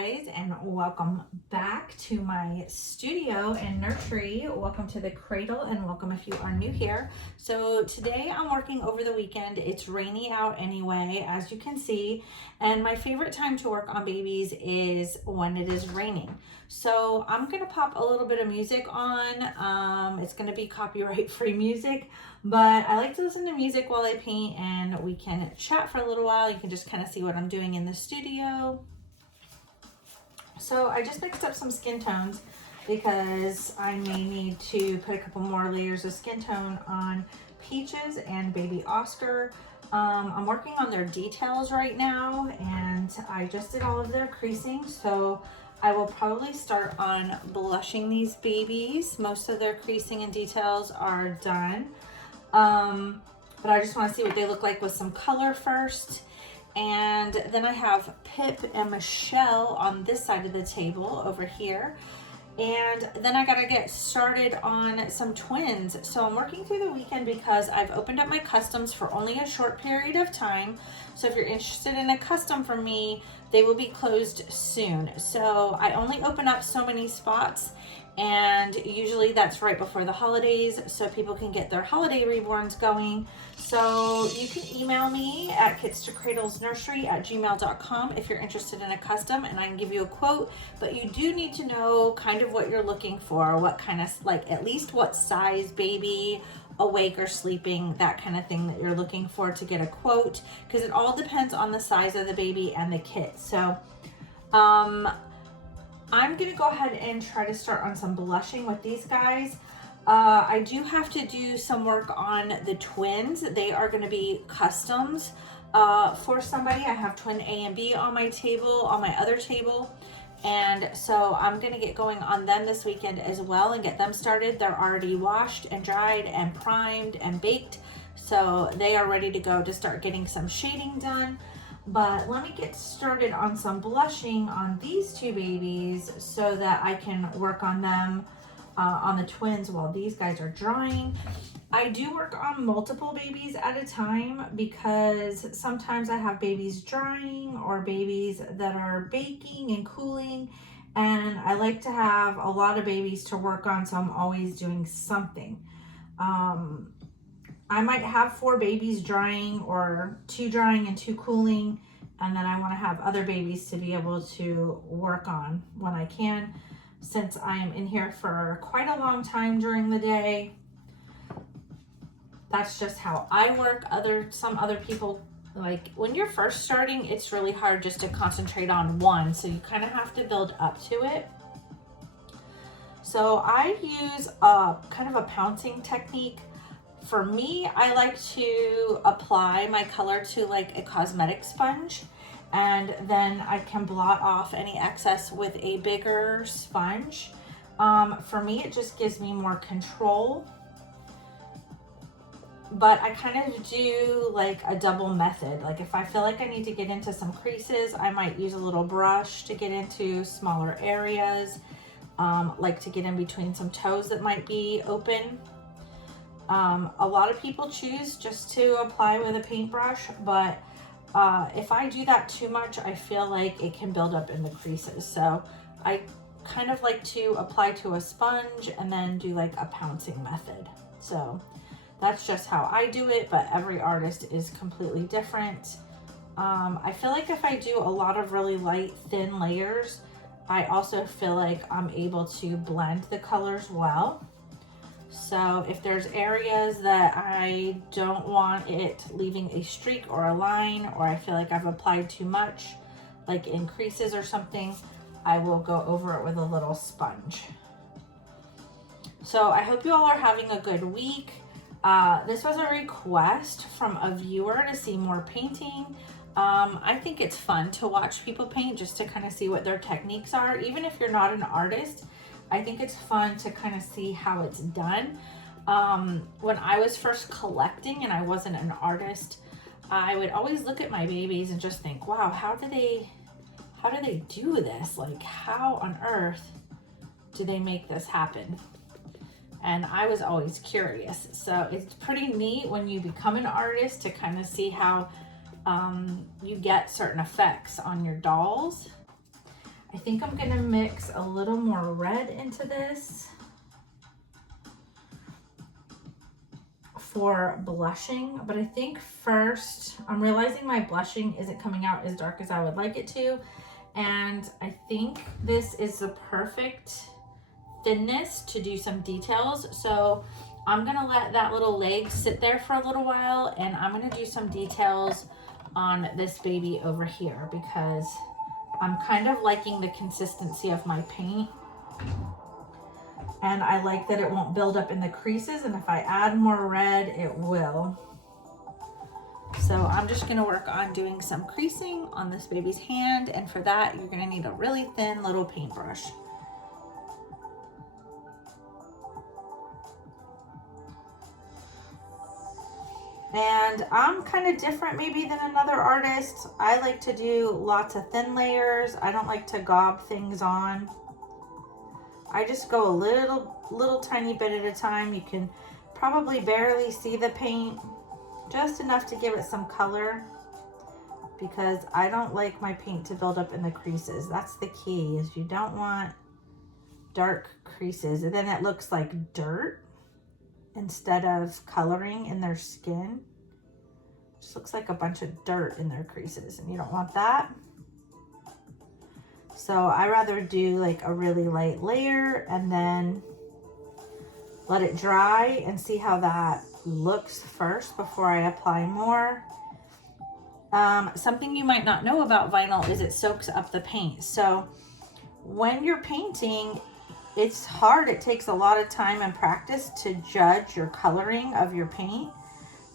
guys, and welcome back to my studio and nursery. Welcome to the cradle and welcome if you are new here. So today I'm working over the weekend. It's rainy out anyway, as you can see, and my favorite time to work on babies is when it is raining. So I'm gonna pop a little bit of music on. It's gonna be copyright free music, but I like to listen to music while I paint, and we can chat for a little while. You can just kind of see what I'm doing in the studio. So I just mixed up some skin tones because I may need to put a couple more layers of skin tone on Peaches and baby Oscar. I'm working on their details right now, and I just did all of their creasing, so I will probably start on blushing these babies. Most of their creasing and details are done, but I just want to see what they look like with some color first. And then I have Pip and Michelle on this side of the table over here. And then I gotta get started on some twins. So I'm working through the weekend because I've opened up my customs for only a short period of time. So if you're interested in a custom from me, they will be closed soon. So I only open up so many spots, and usually that's right before the holidays so people can get their holiday reborns going. So you can email me at kitstokradlesnursery@gmail.com if you're interested in a custom, and I can give you a quote. But you do need to know kind of what you're looking for, what kind of, like, at least what size baby, awake or sleeping, that kind of thing that you're looking for to get a quote, because it all depends on the size of the baby and the kit. So I'm gonna go ahead and try to start on some blushing with these guys. I do have to do some work on the twins. They are gonna be customs for somebody. I have twin A and B on my table, on my other table. And so I'm gonna get going on them this weekend as well and get them started. They're already washed and dried and primed and baked, so they are ready to go to start getting some shading done. But let me get started on some blushing on these two babies so that I can work on them on the twins while these guys are drying. I do work on multiple babies at a time because sometimes I have babies drying or babies that are baking and cooling, and I like to have a lot of babies to work on, so I'm always doing something. I might have 4 babies drying or 2 drying and 2 cooling, and then I want to have other babies to be able to work on when I can, since I am in here for quite a long time during the day. That's just how I work. Some other people, like when you're first starting, it's really hard just to concentrate on one, so you kind of have to build up to it. So I use a kind of a pouncing technique. For me, I like to apply my color to like a cosmetic sponge, and then I can blot off any excess with a bigger sponge. For me, it just gives me more control. But I kind of do like a double method. Like if I feel like I need to get into some creases, I might use a little brush to get into smaller areas, like to get in between some toes that might be open. A lot of people choose just to apply with a paintbrush, but if I do that too much, I feel like it can build up in the creases. So I kind of like to apply to a sponge and then do like a pouncing method. So that's just how I do it, but every artist is completely different. I feel like if I do a lot of really light, thin layers, I also feel like I'm able to blend the colors well. So if there's areas that I don't want it leaving a streak or a line, or I feel like I've applied too much, like in creases or something, I will go over it with a little sponge. So I hope you all are having a good week. This was a request from a viewer to see more painting. I think it's fun to watch people paint just to kind of see what their techniques are. Even if you're not an artist, I think it's fun to kind of see how it's done. When I was first collecting and I wasn't an artist, I would always look at my babies and just think, wow, how do they do this? Like, how on earth do they make this happen? And I was always curious. So it's pretty neat when you become an artist to kind of see how you get certain effects on your dolls. I think I'm gonna mix a little more red into this for blushing, but I think first, I'm realizing my blushing isn't coming out as dark as I would like it to, and I think this is the perfect thinness to do some details. So I'm gonna let that little leg sit there for a little while, and I'm gonna do some details on this baby over here because I'm kind of liking the consistency of my paint, and I like that it won't build up in the creases, and if I add more red, it will. So I'm just gonna work on doing some creasing on this baby's hand, and for that, you're gonna need a really thin little paintbrush. And I'm kind of different maybe than another artist. I like to do lots of thin layers. I don't like to gob things on. I just go a little tiny bit at a time. You can probably barely see the paint, just enough to give it some color, because I don't like my paint to build up in the creases. That's the key, is you don't want dark creases, and then it looks like dirt instead of coloring in their skin. It just looks like a bunch of dirt in their creases, and you don't want that. So I rather do like a really light layer and then let it dry and see how that looks first before I apply more. Something you might not know about vinyl is it soaks up the paint. So when you're painting, it's hard. It takes a lot of time and practice to judge your coloring of your paint,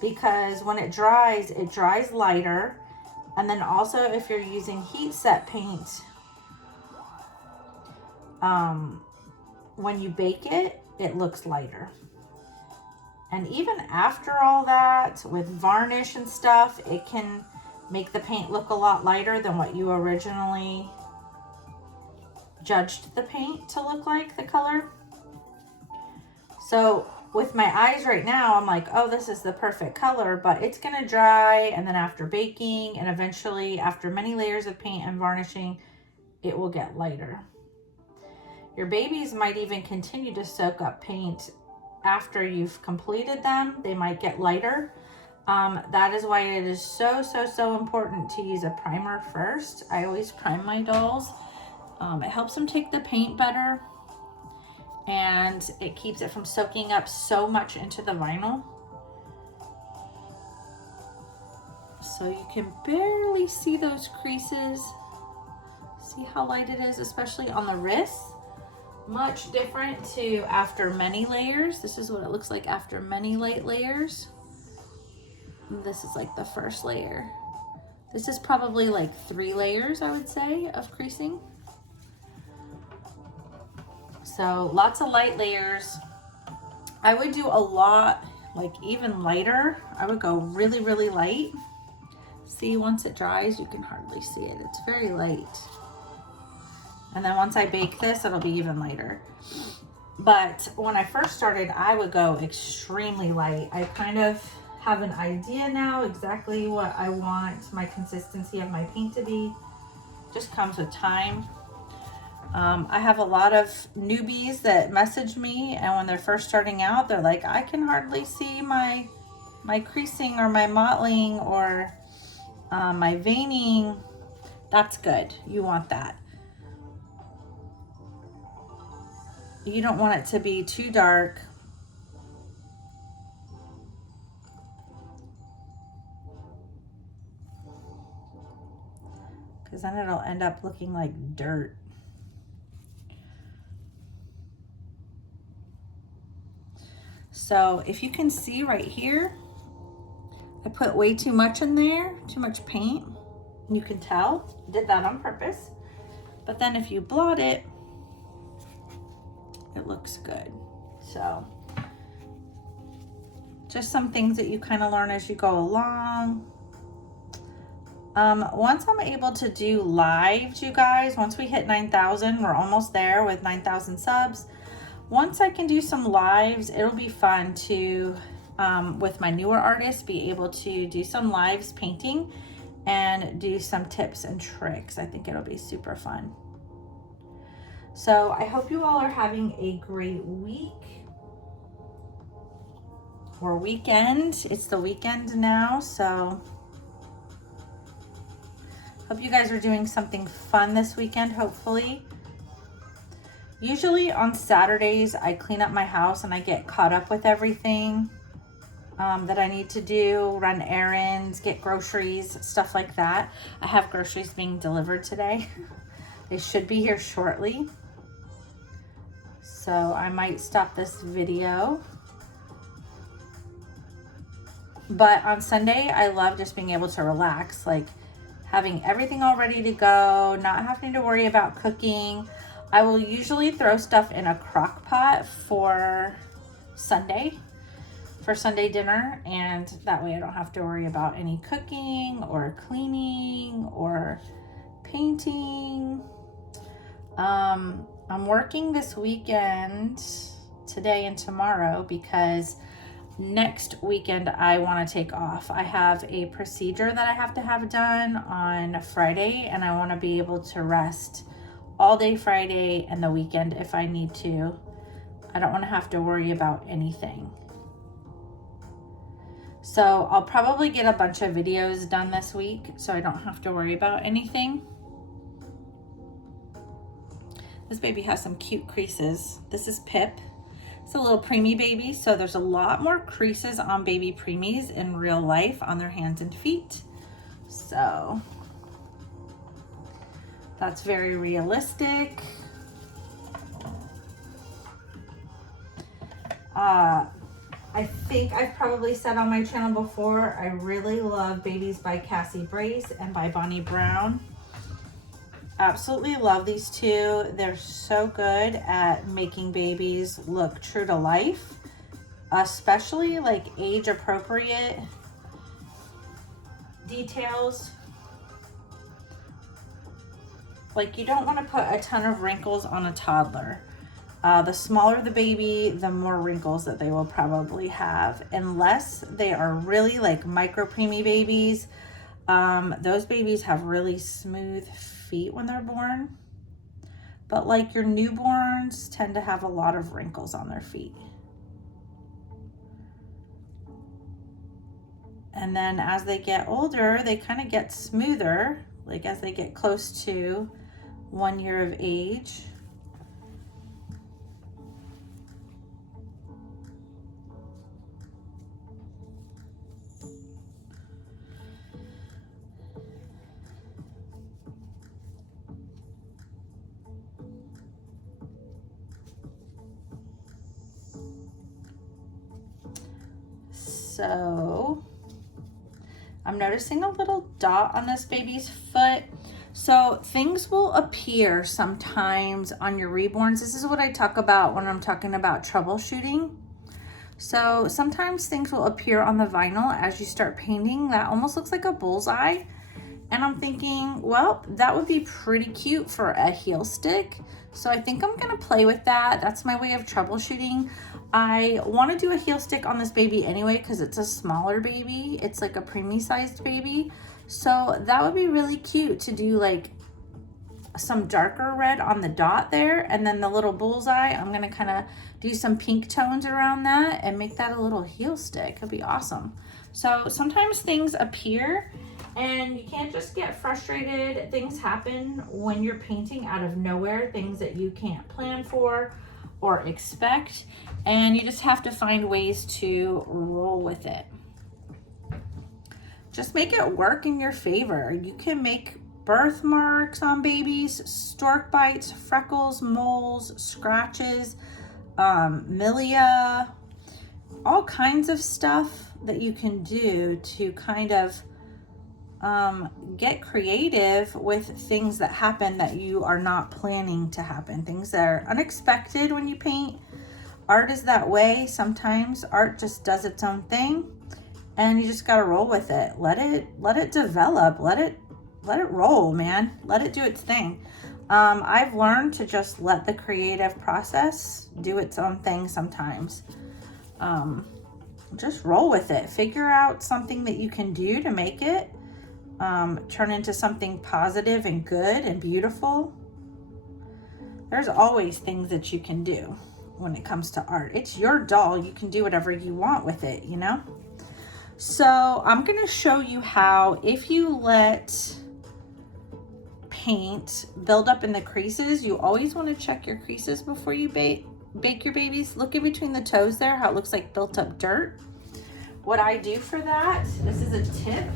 because when it dries lighter. And then also if you're using heat set paint, when you bake it, it looks lighter. And even after all that, with varnish and stuff, it can make the paint look a lot lighter than what you originally judged the paint to look like, the color. So with my eyes right now, I'm like, oh, this is the perfect color, but it's gonna dry, and then after baking, and eventually after many layers of paint and varnishing, it will get lighter. Your babies might even continue to soak up paint after you've completed them. They might get lighter. That is why it is so important to use a primer first. I always prime my dolls. It helps them take the paint better, and it keeps it from soaking up so much into the vinyl. So you can barely see those creases. See how light it is, especially on the wrists. Much different to after many layers. This is what it looks like after many light layers. This is like the first layer. This is probably like 3 layers, I would say, of creasing. So lots of light layers. I would do a lot, like even lighter. I would go really light. See, once it dries, you can hardly see it. It's very light. And then once I bake this, it'll be even lighter. But when I first started, I would go extremely light. I kind of have an idea now exactly what I want my consistency of my paint to be. Just comes with time. I have a lot of newbies that message me, and when they're first starting out, they're like, I can hardly see my creasing or my mottling or my veining. That's good. You want that. You don't want it to be too dark. Because then it'll end up looking like dirt. So if you can see right here, I put way too much in there, too much paint. You can tell, I did that on purpose. But then if you blot it, it looks good. So just some things that you kind of learn as you go along. Once I'm able to do lives, you guys, once we hit 9,000, we're almost there with 9,000 subs. Once I can do some lives, it'll be fun to, with my newer artists, be able to do some lives painting and do some tips and tricks. I think it'll be super fun. So I hope you all are having a great week or weekend. It's the weekend now, so hope you guys are doing something fun this weekend, hopefully. Usually on Saturdays, I clean up my house and I get caught up with everything that I need to do, run errands, get groceries, stuff like that. I have groceries being delivered today. They should be here shortly. So I might stop this video. But on Sunday, I love just being able to relax, like having everything all ready to go, not having to worry about cooking. I will usually throw stuff in a crock pot for Sunday dinner, and that way I don't have to worry about any cooking or cleaning or painting. I'm working this weekend, today and tomorrow, because next weekend I want to take off. I have a procedure that I have to have done on Friday, and I want to be able to rest all day Friday and the weekend if I need to. I don't want to have to worry about anything. So I'll probably get a bunch of videos done this week so I don't have to worry about anything. This baby has some cute creases. This is Pip. It's a little preemie baby, so there's a lot more creases on baby preemies in real life on their hands and feet. So that's very realistic. I think I've probably said on my channel before, I really love Babies by Cassie Brace and by Bonnie Brown. Absolutely love these two. They're so good at making babies look true to life, especially like age appropriate details. Like, you don't want to put a ton of wrinkles on a toddler. The smaller the baby, the more wrinkles that they will probably have, unless they are really like micro preemie babies. Those babies have really smooth feet when they're born, but like your newborns tend to have a lot of wrinkles on their feet. And then as they get older, they kind of get smoother, like as they get close to 1 year of age. So I'm noticing a little dot on this baby's foot. So things will appear sometimes on your reborns. This is what I talk about when I'm talking about troubleshooting. So sometimes things will appear on the vinyl as you start painting that almost looks like a bullseye. And I'm thinking, well, that would be pretty cute for a heel stick. So I think I'm gonna play with that. That's my way of troubleshooting. I wanna do a heel stick on this baby anyway because it's a smaller baby. It's like a preemie sized baby. So that would be really cute to do like some darker red on the dot there, and then the little bullseye, I'm gonna kind of do some pink tones around that and make that a little heel stick. It'd be awesome. So sometimes things appear and you can't just get frustrated. Things happen when you're painting out of nowhere, things that you can't plan for or expect, and you just have to find ways to roll with it. Just make it work in your favor. You can make birthmarks on babies, stork bites, freckles, moles, scratches, milia, all kinds of stuff that you can do to kind of get creative with things that happen that you are not planning to happen, things that are unexpected when you paint. Art is that way. Sometimes art just does its own thing and you just got to roll with it. Let it develop, let it roll, man. Let it do its thing. I've learned to just let the creative process do its own thing sometimes. Just roll with it. Figure out something that you can do to make it turn into something positive and good and beautiful. There's always things that you can do when it comes to art. It's your doll. You can do whatever you want with it, you know? So I'm gonna show you how, if you let paint build up in the creases, you always want to check your creases before you bake your babies. Look in between the toes there, how it looks like built up dirt. What I do for that, this is a tip.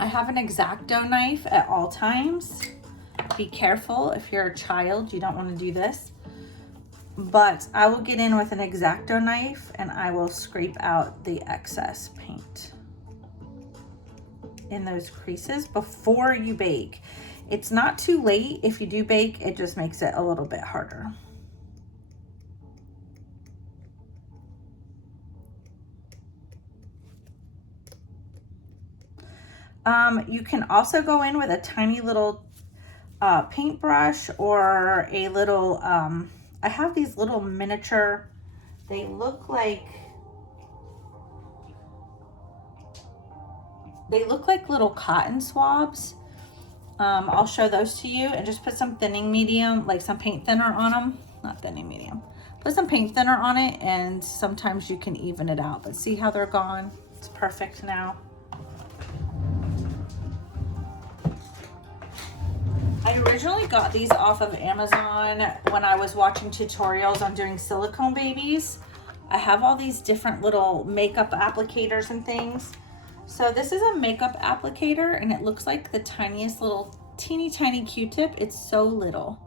I have an X-Acto knife at all times. Be careful if you're a child, you don't want to do this. But I will get in with an X-Acto knife and I will scrape out the excess paint in those creases before you bake. It's not too late if you do bake, it just makes it a little bit harder. You can also go in with a tiny little paintbrush or a little, I have these little miniature, they look like little cotton swabs. I'll show those to you, and just put some thinning medium, like some paint thinner on them. Not thinning medium. Put some paint thinner on it, and sometimes you can even it out. But see how they're gone? It's perfect now. I originally got these off of Amazon when I was watching tutorials on doing silicone babies. I have all these different little makeup applicators and things. So this is a makeup applicator, and it looks like the tiniest little teeny tiny Q-tip. It's so little,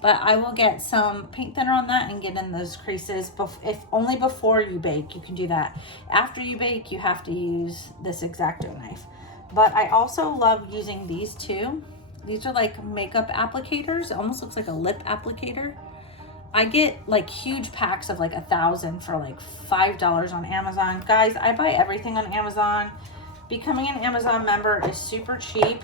but I will get some paint thinner on that and get in those creases. If only before you bake, you can do that. After you bake, you have to use this X-Acto knife. But I also love using these too. These are like makeup applicators. It almost looks like a lip applicator. I get like huge packs of like 1,000 for like $5 on Amazon. Guys, I buy everything on Amazon. Becoming an Amazon member is super cheap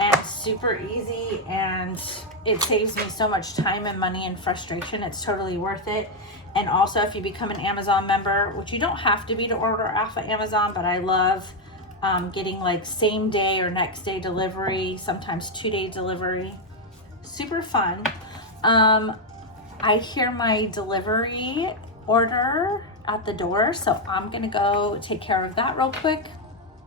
and super easy, and it saves me so much time and money and frustration. It's totally worth it. And also, if you become an Amazon member, which you don't have to be to order off of Amazon, but I love getting like same day or next day delivery, sometimes 2-day delivery. Super fun. I hear my delivery order at the door, so I'm gonna go take care of that real quick.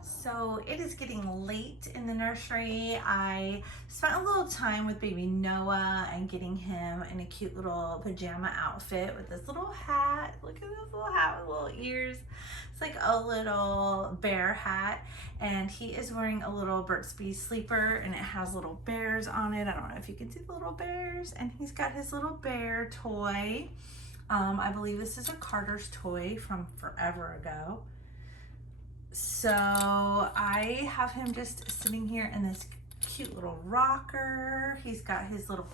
So it is getting late in the nursery. I spent a little time with baby Noah and getting him in a cute little pajama outfit with this little hat. Look at this little hat with little ears. It's like a little bear hat, and he is wearing a little Burt's Bees sleeper, and it has little bears on it. I don't know if you can see the little bears, and he's got his little bear toy. I believe this is a Carter's toy from forever ago. So I have him just sitting here in this cute little rocker. He's got his little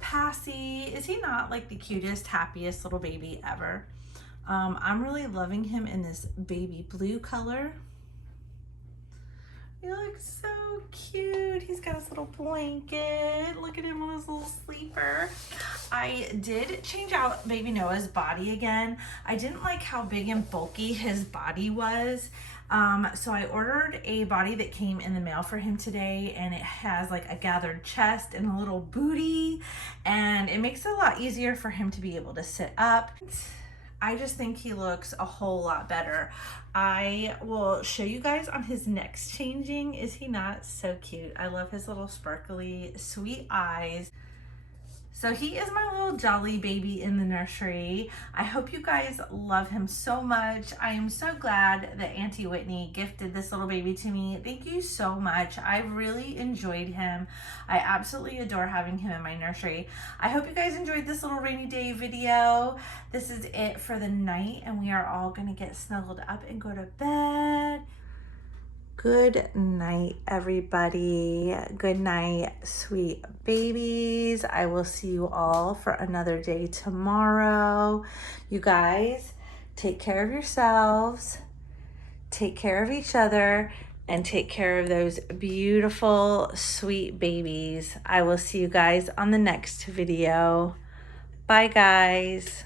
passy. Is he not like the cutest, happiest little baby ever? I'm really loving him in this baby blue color. He looks so cute. He's got his little blanket. Look at him on his little sleeper. I did change out baby Noah's body again. I didn't like how big and bulky his body was. So I ordered a body that came in the mail for him today, and it has like a gathered chest and a little booty, and it makes it a lot easier for him to be able to sit up. I just think he looks a whole lot better. I will show you guys on his next changing. Is he not so cute? I love his little sparkly, sweet eyes. So he is my little jolly baby in the nursery. I hope you guys love him so much. I am so glad that Auntie Whitney gifted this little baby to me. Thank you so much. I really enjoyed him. I absolutely adore having him in my nursery. I hope you guys enjoyed this little rainy day video. This is it for the night, and we are all gonna get snuggled up and go to bed. Good night, everybody. Good night, sweet babies. I will see you all for another day tomorrow. You guys, take care of yourselves, take care of each other, and take care of those beautiful, sweet babies. I will see you guys on the next video. Bye, guys.